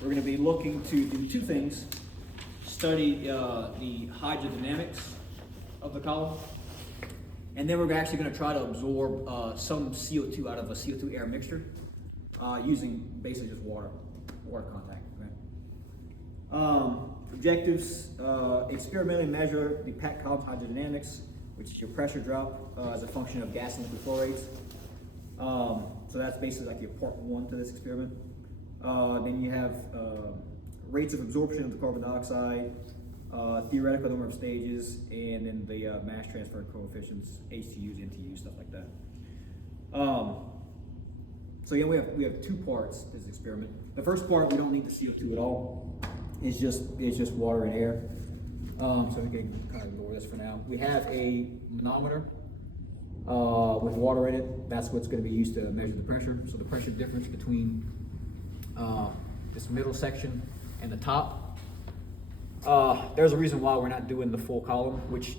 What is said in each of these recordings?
we're going to be looking to do two things. Study the hydrodynamics of the column, and then we're actually going to try to absorb some CO2 out of a CO2 air mixture using basically just water contact. Okay? Objectives: experimentally measure the packed column hydrodynamics, which is your pressure drop as a function of gas and liquid flow rates. So that's basically like your part one to this experiment. Then you have rates of absorption of the carbon dioxide, theoretical number of stages, and then the mass transfer coefficients, HTUs, NTUs, stuff like that. So again, we have two parts to this experiment. The first part, we don't need the CO2 at all. It's just water and air. So we can kind of ignore this for now. We have a manometer with water in it. That's what's going to be used to measure the pressure. So the pressure difference between this middle section and the top. There's a reason why we're not doing the full column, which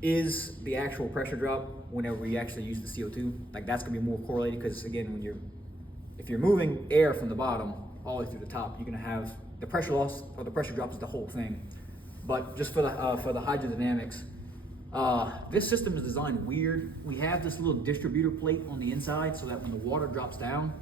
is the actual pressure drop whenever we actually use the CO2. Like that's gonna be more correlated because again, if you're moving air from the bottom all the way through the top, you're gonna have the pressure loss or the pressure drop is the whole thing. But just for the hydrodynamics, this system is designed weird. We have this little distributor plate on the inside so that when the water drops down,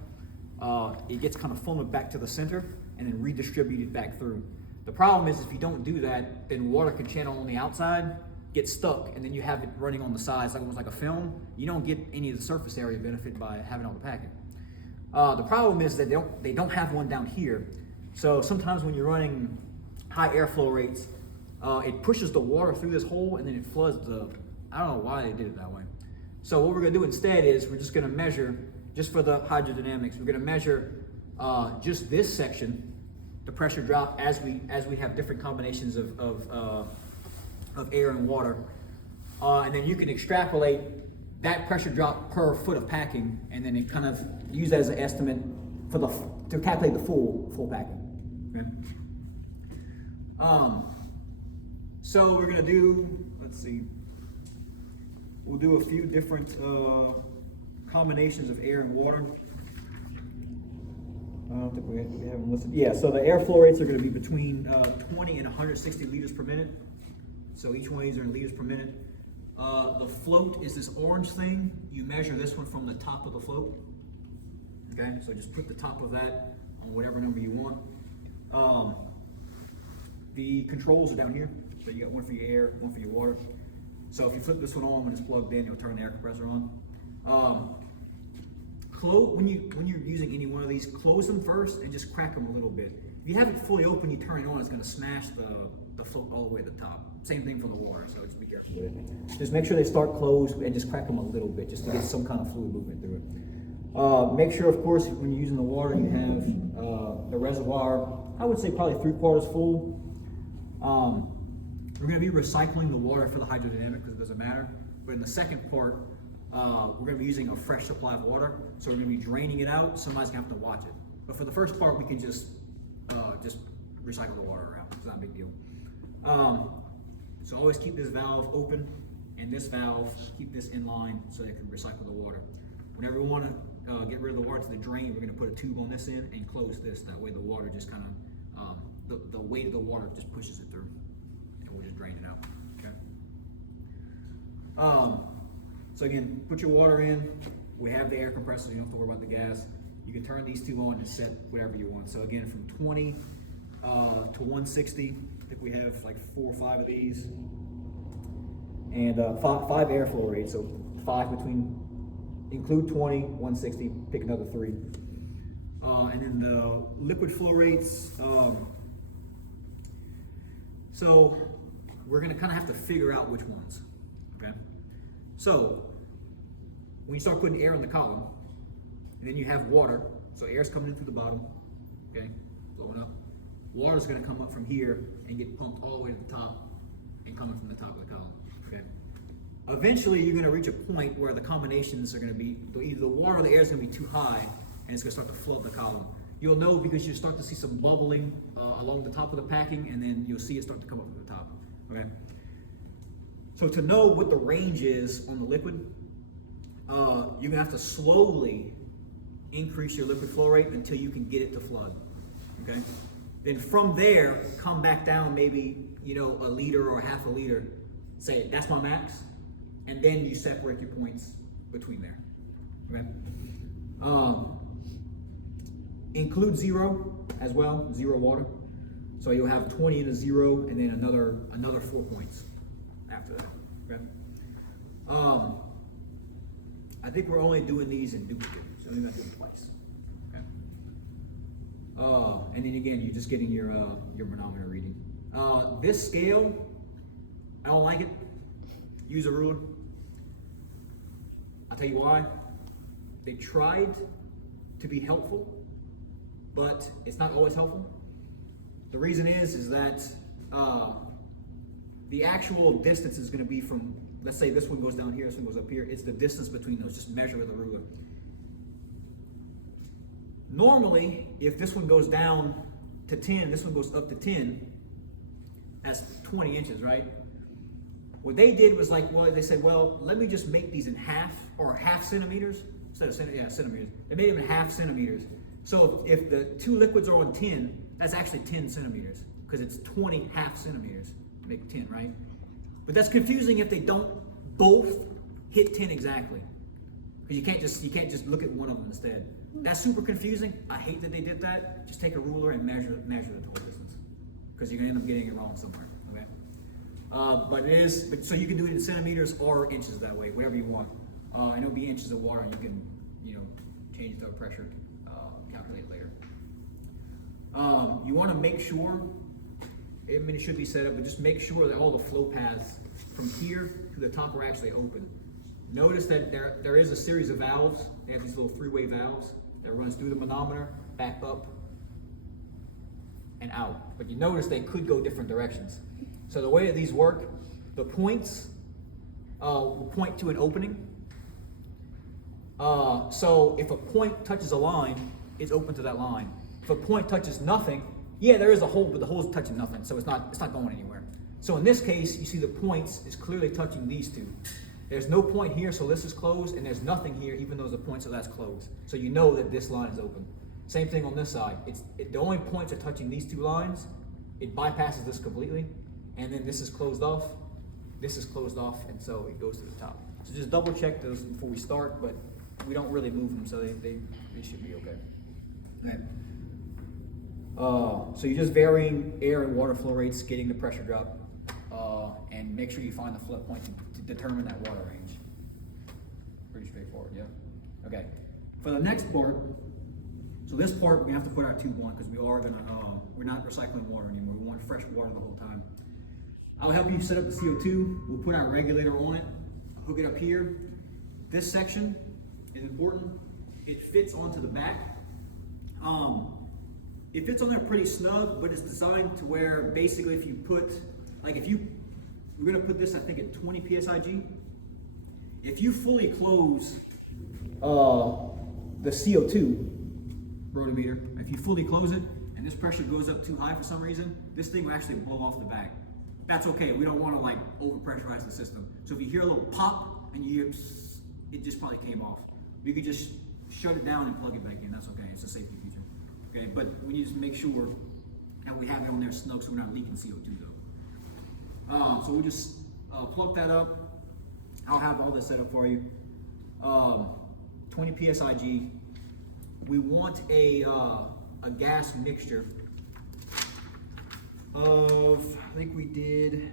it gets kind of funneled back to the center and then redistributed back through. The problem is if you don't do that, then water can channel on the outside, get stuck, and then you have it running on the sides, like almost like a film. You don't get any of the surface area benefit by having all the packing. The problem is that they don't have one down here. So sometimes when you're running high airflow rates, it pushes the water through this hole and then it floods I don't know why they did it that way. So what we're gonna do instead is we're just gonna measure, just for the hydrodynamics, we're gonna measure just this section, the pressure drop as we have different combinations of air and water. And then you can extrapolate that pressure drop per foot of packing and then it kind of use that as an estimate to calculate the full packing. Okay? So we're gonna do, let's see, we'll do a few different combinations of air and water. I don't think we have them listed. Yeah, so the airflow rates are gonna be between 20 and 160 liters per minute. So each one of these are in liters per minute. The float is this orange thing. You measure this one from the top of the float. Okay, so just put the top of that on whatever number you want. The controls are down here. So you got one for your air, one for your water. So if you flip this one on when it's plugged in, you'll turn the air compressor on. When you're using any one of these, close them first and just crack them a little bit. If you have it fully open, you turn it on, it's going to smash the float all the way to the top. Same thing for the water, so just be careful with it. Just make sure they start closed and just crack them a little bit just to get some kind of fluid movement through it. Make sure, of course, when you're using the water, you have the reservoir, I would say probably 3/4 full. We're going to be recycling the water for the hydrodynamic because it doesn't matter. But in the second part, we're going to be using a fresh supply of water. So we're going to be draining it out. Somebody's going to have to watch it. But for the first part, we can just recycle the water out. It's not a big deal. So always keep this valve open and this valve, keep this in line so they can recycle the water. Whenever we want to get rid of the water to the drain, we're going to put a tube on this end and close this. That way the water just kind of, the weight of the water just pushes it through. We'll just drain it out. Okay. So again, put your water in. We have the air compressor, so you don't have to worry about the gas. You can turn these two on and set whatever you want. So again, from 20 to 160, I think we have like 4 or 5 of these. And 5 airflow rates, so 5 between, include 20, 160, pick another 3. And then the liquid flow rates, so we're gonna kind of have to figure out which ones, okay? So when you start putting air in the column, and then you have water, so air's coming in through the bottom, okay, blowing up. Water's gonna come up from here and get pumped all the way to the top and coming from the top of the column, okay? Eventually, you're gonna reach a point where the combinations are gonna be, either the water or the air is gonna be too high, and it's gonna start to flood the column. You'll know because you start to see some bubbling along the top of the packing, and then you'll see it start to come up from the top, okay? So to know what the range is on the liquid, you're gonna have to slowly increase your liquid flow rate until you can get it to flood, okay? Then from there, come back down maybe, you know, a liter or half a liter, say that's my max, and then you separate your points between there, okay? Include 0 as well, 0 water. So you'll have 20 in a 0 and then another 4 points after that, okay? I think we're only doing these in duplicate, so we're not doing it twice, okay? And then again, you're just getting your manometer reading. This scale, I don't like it. Use a ruler. I'll tell you why. They tried to be helpful, but it's not always helpful. The reason is that the actual distance is going to be from, let's say this one goes down here, this one goes up here. It's the distance between those. Just measure with a ruler. Normally, if this one goes down to 10, this one goes up to 10, that's 20 inches, right? What they did was like, well, they said, well, let me just make these in half or half centimeters instead of centimeters. They made them in half centimeters. So if the two liquids are on 10, that's actually 10 centimeters because it's 20 half centimeters to make 10, right? But that's confusing if they don't both hit 10 exactly, because you can't just look at one of them instead. That's super confusing. I hate that they did that. Just take a ruler and measure the total distance, because you're gonna end up getting it wrong somewhere. Okay. But so you can do it in centimeters or inches that way, whatever you want. And it'll be inches of water, and you can change the pressure, calculate later. You want to make sure, I mean, it should be set up, but just make sure that all the flow paths from here to the top are actually open. Notice that there is a series of valves. They have these little three-way valves that runs through the manometer, back up, and out. But you notice they could go different directions. So the way that these work, the points will point to an opening. So if a point touches a line, it's open to that line. If a point touches nothing, yeah, there is a hole, but the hole's touching nothing, so it's not going anywhere. So in this case, you see the points is clearly touching these two. There's no point here, so this is closed, and there's nothing here, even though there's a point, so that's closed. So you know that this line is open. Same thing on this side. The only points are touching these two lines. It bypasses this completely, and then this is closed off, and so it goes to the top. So just double check those before we start, but we don't really move them, so they should be okay. Okay. So you're just varying air and water flow rates, getting the pressure drop, and make sure you find the flood point to determine that water range. Pretty straightforward, yeah? Okay. For the next part, so this part we have to put our tube on because we're not recycling water anymore. We want fresh water the whole time. I'll help you set up the CO2. We'll put our regulator on it, hook it up here. This section is important. It fits onto the back. It fits on there pretty snug, but it's designed to where basically if you put, we're gonna put this I think at 20 psig. If you fully close the CO2 rotometer, if you fully close it and this pressure goes up too high for some reason, this thing will actually blow off the back. That's okay. We don't want to over pressurize the system. So if you hear a little pop and you hear it just probably came off, you could just shut it down and plug it back in. That's okay. It's a safety feature. Okay, but we need to make sure that we have it on there snug so we're not leaking CO2 though. So we'll just plug that up. I'll have all this set up for you. 20 psig. We want a gas mixture of, I think we did,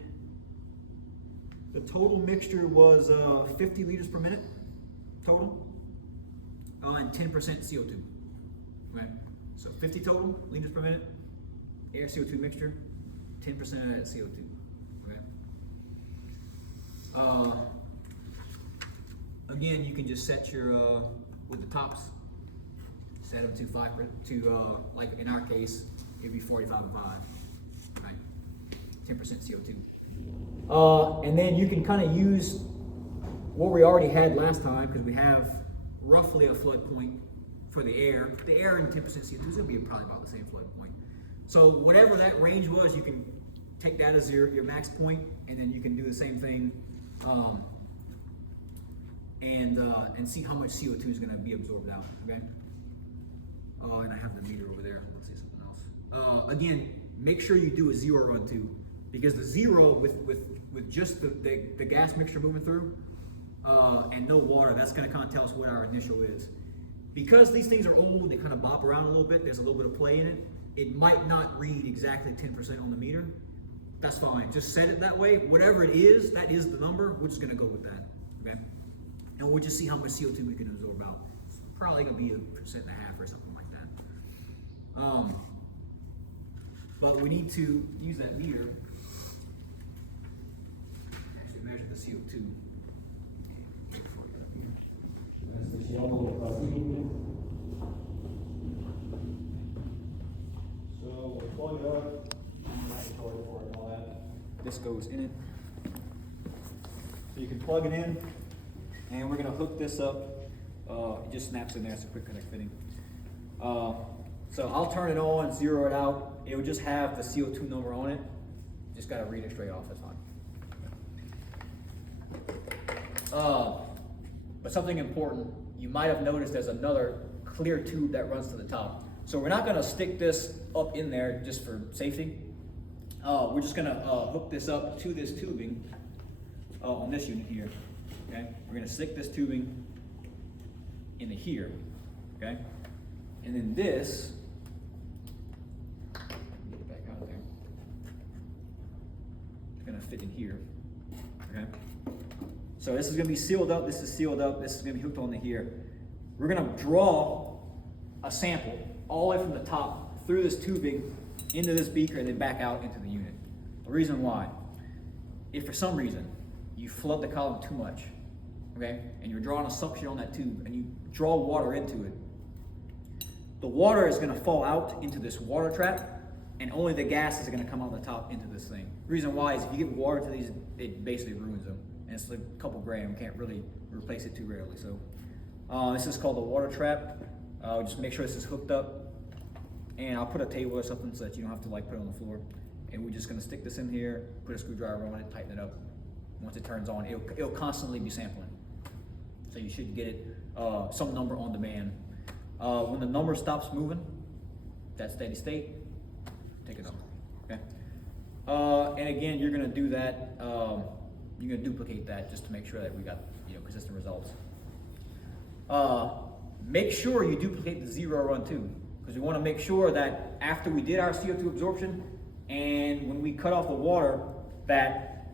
the total mixture was 50 liters per minute total, and 10% CO2. Okay, so 50 total liters per minute, air CO2 mixture, 10% of that CO2. Okay. Again, you can just set your with the tops, set them to 5 to like in our case, it'd be 45 and 5. Right, 10% CO2. And then you can kind of use what we already had last time because we have roughly a flood point for the air. The air and 10% CO2 is going to be probably about the same flood point. So whatever that range was, you can take that as your max point, and then you can do the same thing and see how much CO2 is going to be absorbed out. Okay. have the meter over there. Let's see something else. Again, make sure you do a 0 run too, because the 0 with just the gas mixture moving through and no water, that's going to kind of tell us what our initial is. Because these things are old, they kind of bop around a little bit, there's a little bit of play in it, it might not read exactly 10% on the meter. That's fine, just set it that way. Whatever it is, that is the number, we're just gonna go with that, okay? And we'll just see how much CO2 we can absorb out. It's probably gonna be 1.5% or something like that. But we need to use that meter to actually measure the CO2. So we'll plug it up. For it and all that. This goes in it. So you can plug it in, and we're gonna hook this up. It just snaps in there, it's a quick connect fitting. So I'll turn it on, 0 it out. It'll just have the CO2 number on it. Just gotta read it straight off, that's fine. But something important, you might have noticed there's another clear tube that runs to the top. So we're not gonna stick this up in there just for safety. We're just gonna hook this up to this tubing on this unit here, okay? We're gonna stick this tubing into here, okay? And then this, get it back out of there. It's gonna fit in here, okay? So this is gonna be sealed up, this is sealed up, this is gonna be hooked onto here. We're gonna draw a sample all the way from the top through this tubing into this beaker and then back out into the unit. The reason why, if for some reason you flood the column too much, okay, and you're drawing a suction on that tube and you draw water into it, the water is gonna fall out into this water trap and only the gas is gonna come out the top into this thing. The reason why is if you get water to these, it basically ruins them. And it's like a couple grand, we can't really replace it too rarely. So this is called the water trap. Just make sure this is hooked up. And I'll put a table or something so that you don't have to like put it on the floor. And we're just gonna stick this in here, put a screwdriver on it, tighten it up. Once it turns on, it'll constantly be sampling. So you should get it some number on demand. When the number stops moving, that's steady state, take it up, okay? And again, you're gonna do that, you're gonna duplicate that just to make sure that we got consistent results. Make sure you duplicate the 0 run too, because we want to make sure that after we did our CO2 absorption and when we cut off the water, that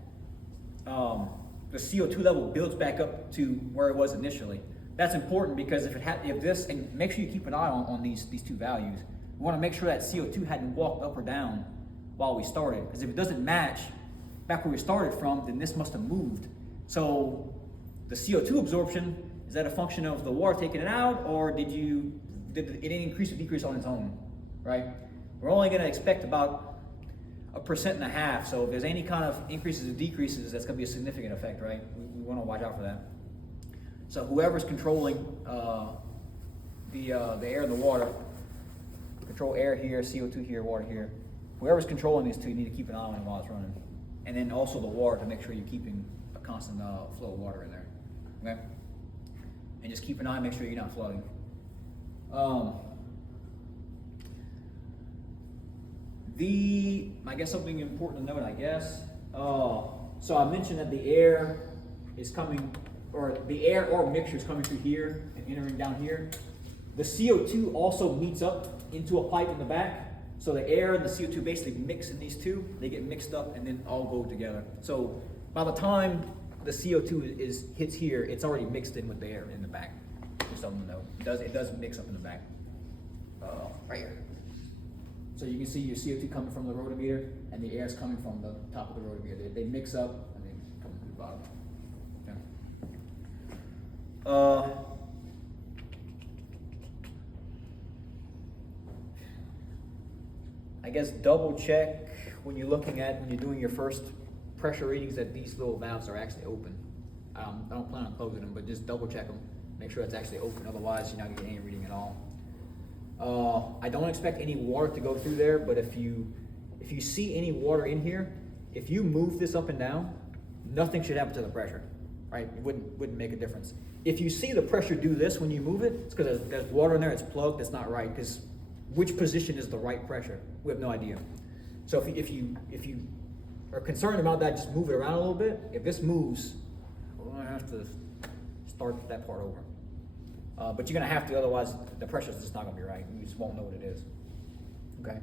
the CO2 level builds back up to where it was initially. That's important because if this, and make sure you keep an eye on these two values. We want to make sure that CO2 hadn't walked up or down while we started, because if it doesn't match back where we started from, then this must have moved. So the CO2 absorption, is that a function of the water taking it out, or did it increase or decrease on its own, right? We're only gonna expect about 1.5%, so if there's any kind of increases or decreases, that's gonna be a significant effect, right? We wanna watch out for that. So whoever's controlling the air and the water, control air here, CO2 here, water here, whoever's controlling these two, you need to keep an eye on it while it's running. And then also the water to make sure you're keeping a constant flow of water in there, okay? And just keep an eye, make sure you're not flooding. I guess something important to note, I guess. So I mentioned that the air is coming, or the air or mixture is coming through here and entering down here. The CO2 also meets up into a pipe in the back. So the air and the CO2 basically mix in these two. They get mixed up and then all go together. So by the time the CO2 hits here, it's already mixed in with the air in the back. Just something to know. It does mix up in the back. Right here. So you can see your CO2 coming from the rotometer and the air is coming from the top of the rotometer. They mix up and then come to the bottom. Okay. I guess double check when you're doing your first pressure readings that these little valves are actually open. I don't plan on closing them, but just double check them. Make sure it's actually open, otherwise you're not getting any reading at all. I don't expect any water to go through there, but if you see any water in here, if you move this up and down, nothing should happen to the pressure, right? It wouldn't make a difference. If you see the pressure do this when you move it, it's because there's water in there, it's plugged, it's not right, because which position is the right pressure? We have no idea. So if you are concerned about that, just move it around a little bit. If this moves, we're gonna have to start that part over. But you're gonna have to, otherwise the pressure's just not gonna be right. You just won't know what it is. Okay.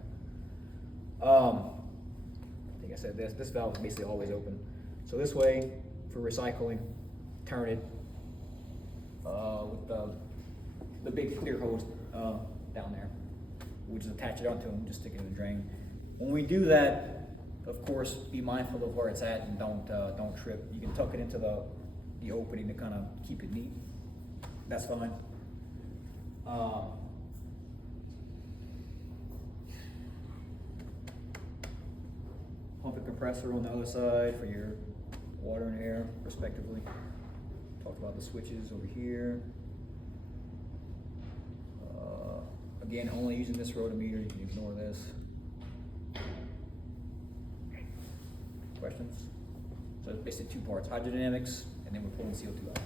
Like I said, this valve is basically always open. So this way, for recycling, turn it with the big clear hose down there. We just attach it onto them, just stick it in the drain. When we do that, of course, be mindful of where it's at and don't trip. You can tuck it into the opening to kind of keep it neat. That's fine. Pump and compressor on the other side for your water and air, respectively. Talked about the switches over here. Again, only using this rotometer, you can ignore this. Questions? So it's basically two parts, hydrodynamics, and then we're pulling CO2 out.